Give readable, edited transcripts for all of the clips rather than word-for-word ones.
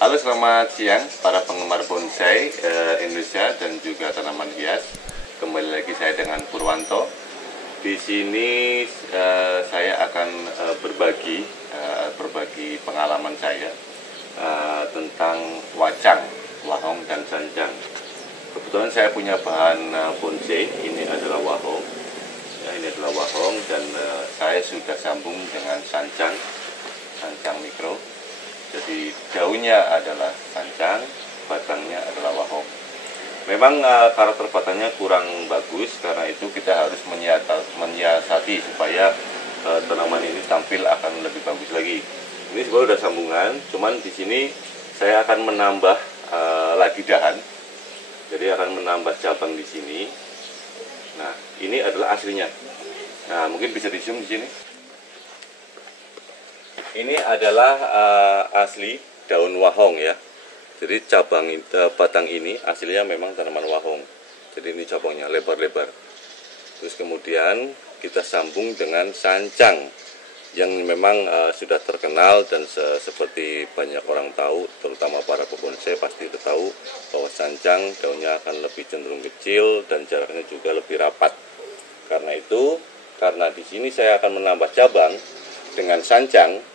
Halo, selamat siang para penggemar bonsai Indonesia dan juga tanaman hias. Kembali lagi saya dengan Purwanto. Di sini saya akan berbagi pengalaman saya tentang wacang, wahong dan sanjang. Kebetulan saya punya bahan bonsai. Ini adalah wahong. Ya, ini adalah wahong dan saya sudah sambung dengan sanjang mikro. Jadi daunnya adalah sanjang, batangnya adalah wahong. Memang karakter batangnya kurang bagus, karena itu kita harus menyiasati supaya tanaman ini tampil akan lebih bagus lagi. Ini sebenarnya udah sambungan, cuman di sini saya akan menambah lagi dahan. Jadi akan menambah cabang di sini. Nah, ini adalah aslinya. Nah, mungkin bisa di zoom di sini. Ini adalah asli daun wahong ya. Jadi batang ini aslinya memang tanaman wahong. Jadi ini cabangnya lebar-lebar. Terus kemudian kita sambung dengan sancang yang memang sudah terkenal dan seperti banyak orang tahu, terutama para pebonsai pasti tahu bahwa sancang daunnya akan lebih cenderung kecil dan jaraknya juga lebih rapat. Karena itu, karena di sini saya akan menambah cabang dengan sancang.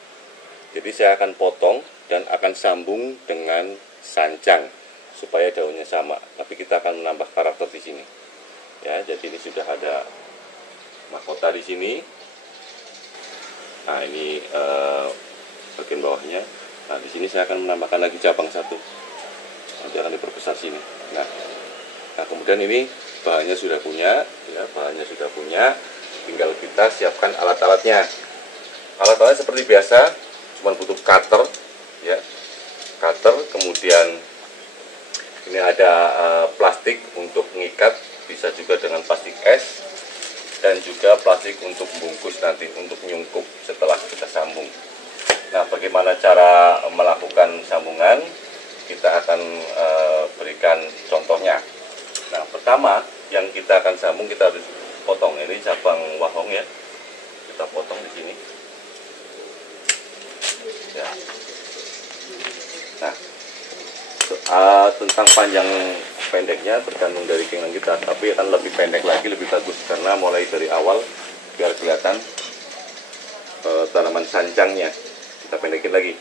Jadi saya akan potong dan akan sambung dengan sancang supaya daunnya sama. Tapi kita akan menambah karakter di sini. Ya, jadi ini sudah ada mahkota di sini. Nah, ini bagian bawahnya. Nah, di sini saya akan menambahkan lagi cabang satu. Nanti akan diperbesar sini. Nah, kemudian ini bahannya sudah punya, ya, bahannya sudah punya. Tinggal kita siapkan alat-alatnya. Alat-alatnya seperti biasa. Cuma butuh cutter, ya, cutter. Kemudian ini ada plastik untuk mengikat, bisa juga dengan plastik es, dan juga plastik untuk membungkus nanti untuk nyungkup setelah kita sambung. Nah, bagaimana cara melakukan sambungan? Kita akan berikan contohnya. Nah, pertama yang kita akan sambung, kita harus potong. Ini cabang wahong ya, kita potong di sini. Ya. Nah, tentang panjang pendeknya tergantung dari keinginan kita, tapi akan lebih pendek lagi lebih bagus, karena mulai dari awal biar kelihatan tanaman sancangnya. Kita pendekin lagi,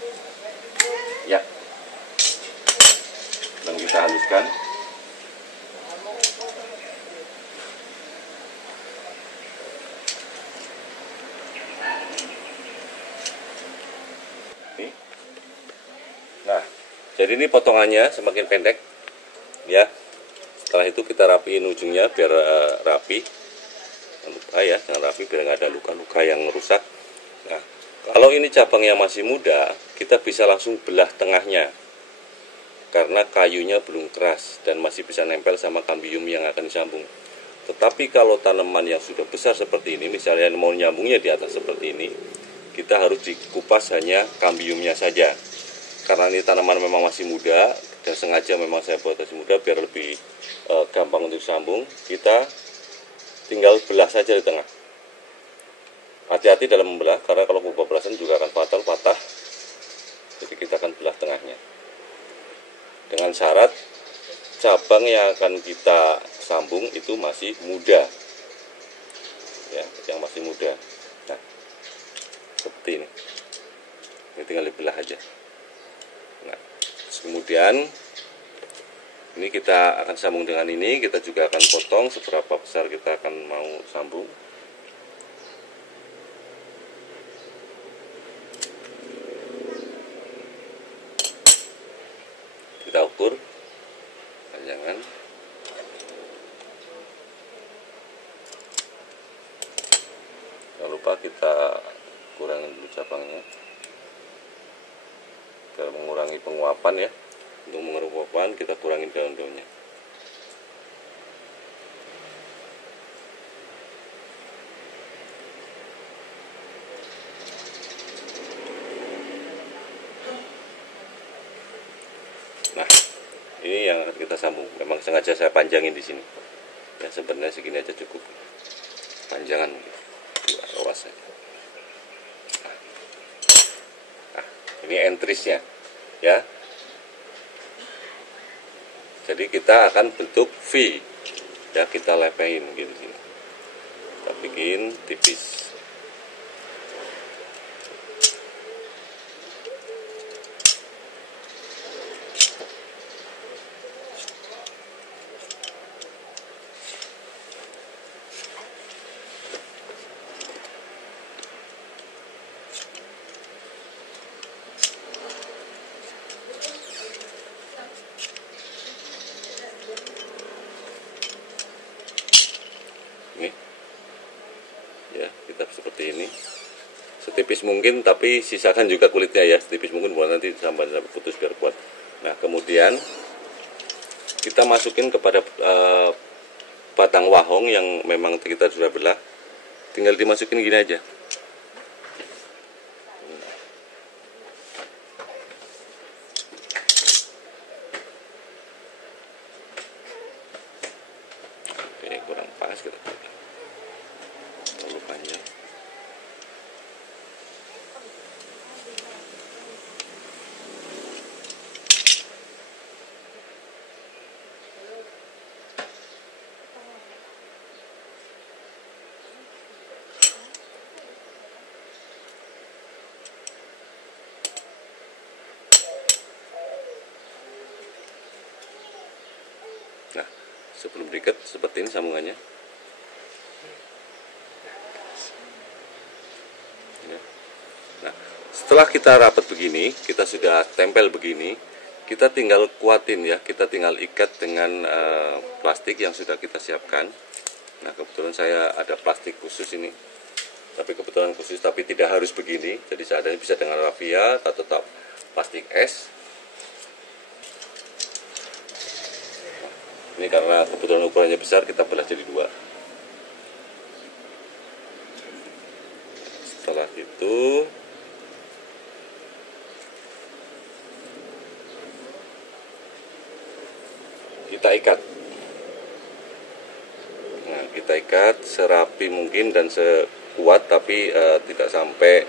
ya, dan kita haluskan. Nah, jadi ini potongannya semakin pendek, ya. Setelah itu kita rapiin ujungnya biar rapi. Ya, jangan rapi biar nggak ada luka-luka yang rusak. Nah, kalau ini cabang yang masih muda, kita bisa langsung belah tengahnya, karena kayunya belum keras dan masih bisa nempel sama kambium yang akan disambung. Tetapi kalau tanaman yang sudah besar seperti ini, misalnya mau nyambungnya di atas seperti ini, kita harus dikupas hanya kambiumnya saja. Karena ini tanaman memang masih muda dan sengaja memang saya buat masih muda biar lebih gampang untuk sambung. Kita tinggal belah saja di tengah. Hati-hati dalam membelah, karena kalau kebablasan juga akan fatal, patah. Jadi kita akan belah tengahnya. Dengan syarat cabang yang akan kita sambung itu masih muda, ya, yang masih muda. Nah, seperti ini. Ini tinggal dibelah aja. Nah, kemudian ini kita akan sambung dengan ini. Kita juga akan potong seberapa besar kita akan mau sambung. Kita ukur panjangan. Jangan lupa kita kurangin dulu cabangnya biar mengurangi penguapan ya. Untuk mengurangi penguapan kita kurangin daun-daunnya. Nah, ini yang akan kita sambung. Memang sengaja saya panjangin di sini. Ya, sebenarnya segini aja cukup. Panjangan awas saja. Ini entrisnya, ya. Jadi kita akan bentuk V ya, kita lepehin gitu sini, kita bikin tipis. Ini ya, kita seperti ini, setipis mungkin, tapi sisakan juga kulitnya ya, setipis mungkin buat nanti sampai putus biar kuat. Nah kemudian kita masukin kepada batang wahong yang memang kita sudah belah, tinggal dimasukin gini aja. Oke, kurang pas kita pakai, terlalu panjang. Nah, sebelum diikat seperti ini sambungannya. Nah, setelah kita rapat begini, kita sudah tempel begini, kita tinggal kuatin ya, kita tinggal ikat dengan plastik yang sudah kita siapkan. Nah, kebetulan saya ada plastik khusus ini, tapi kebetulan khusus, tapi tidak harus begini. Jadi seadanya, bisa dengan raffia atau tetap plastik es. Ini karena kebetulan ukurannya besar, kita belah jadi dua. Setelah itu kita ikat. Nah, kita ikat serapi mungkin dan sekuat, tapi tidak sampai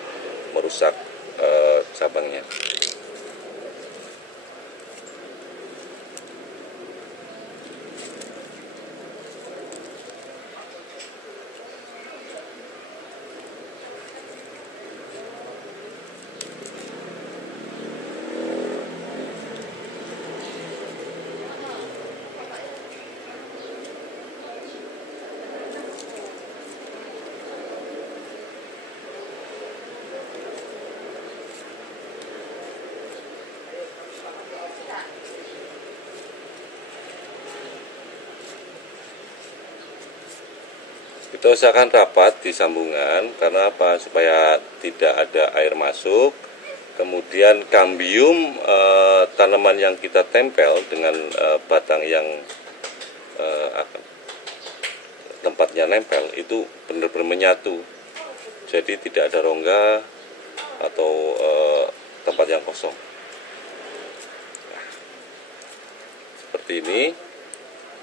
merusak cabangnya. Kita usahakan rapat di sambungan, karena apa? Supaya tidak ada air masuk. Kemudian kambium tanaman yang kita tempel dengan batang yang tempatnya nempel itu benar-benar menyatu. Jadi tidak ada rongga atau tempat yang kosong. Nah, seperti ini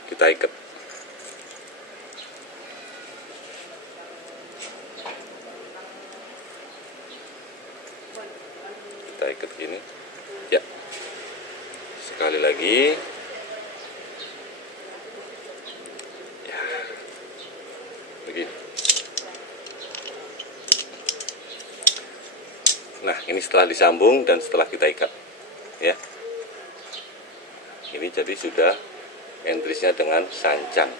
kita ikat. Kita ikat gini ya, sekali lagi ya, begini. Nah, ini setelah disambung dan setelah kita ikat ya, ini jadi sudah entrisnya dengan sancang.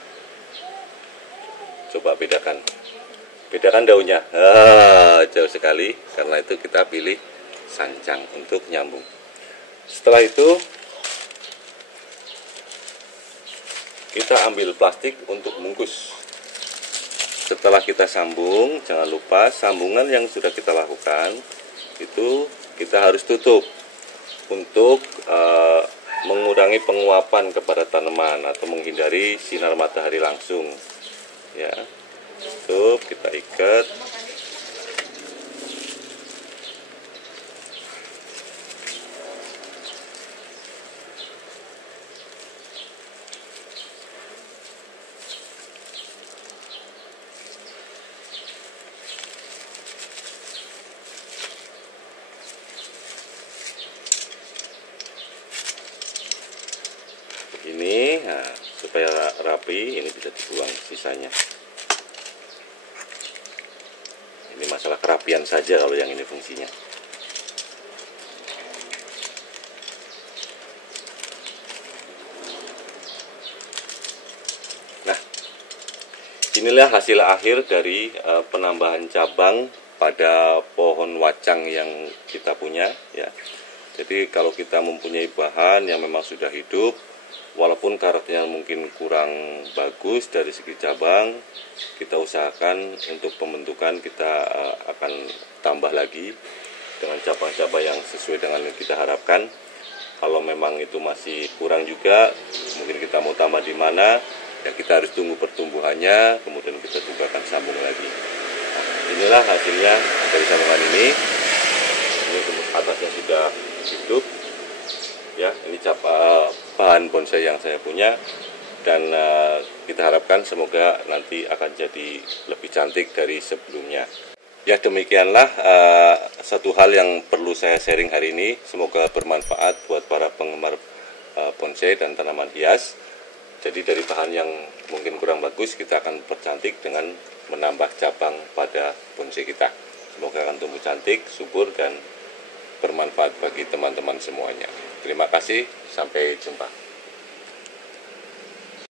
Coba bedakan daunnya, jauh sekali, karena itu kita pilih sancang untuk nyambung. Setelah itu kita ambil plastik untuk bungkus. Setelah kita sambung, jangan lupa sambungan yang sudah kita lakukan itu kita harus tutup untuk mengurangi penguapan kepada tanaman atau menghindari sinar matahari langsung ya. Tutup, kita ikat. Ini nah, supaya rapi ini bisa dibuang sisanya. Ini masalah kerapian saja kalau yang ini fungsinya. Nah, inilah hasil akhir dari penambahan cabang pada pohon wacang yang kita punya ya. Jadi kalau kita mempunyai bahan yang memang sudah hidup, walaupun karakternya mungkin kurang bagus dari segi cabang, kita usahakan untuk pembentukan kita akan tambah lagi dengan cabang-cabang yang sesuai dengan yang kita harapkan. Kalau memang itu masih kurang juga, mungkin kita mau tambah di mana, ya kita harus tunggu pertumbuhannya, kemudian kita juga akan sambung lagi. Nah, inilah hasilnya dari sambungan ini. Ini atasnya sudah hidup ya, ini bahan bonsai yang saya punya, dan kita harapkan semoga nanti akan jadi lebih cantik dari sebelumnya. Ya, demikianlah satu hal yang perlu saya sharing hari ini, semoga bermanfaat buat para penggemar bonsai dan tanaman hias. Jadi dari bahan yang mungkin kurang bagus, kita akan percantik dengan menambah cabang pada bonsai kita. Semoga akan tumbuh cantik, subur, dan bermanfaat bagi teman-teman semuanya. Terima kasih, sampai jumpa.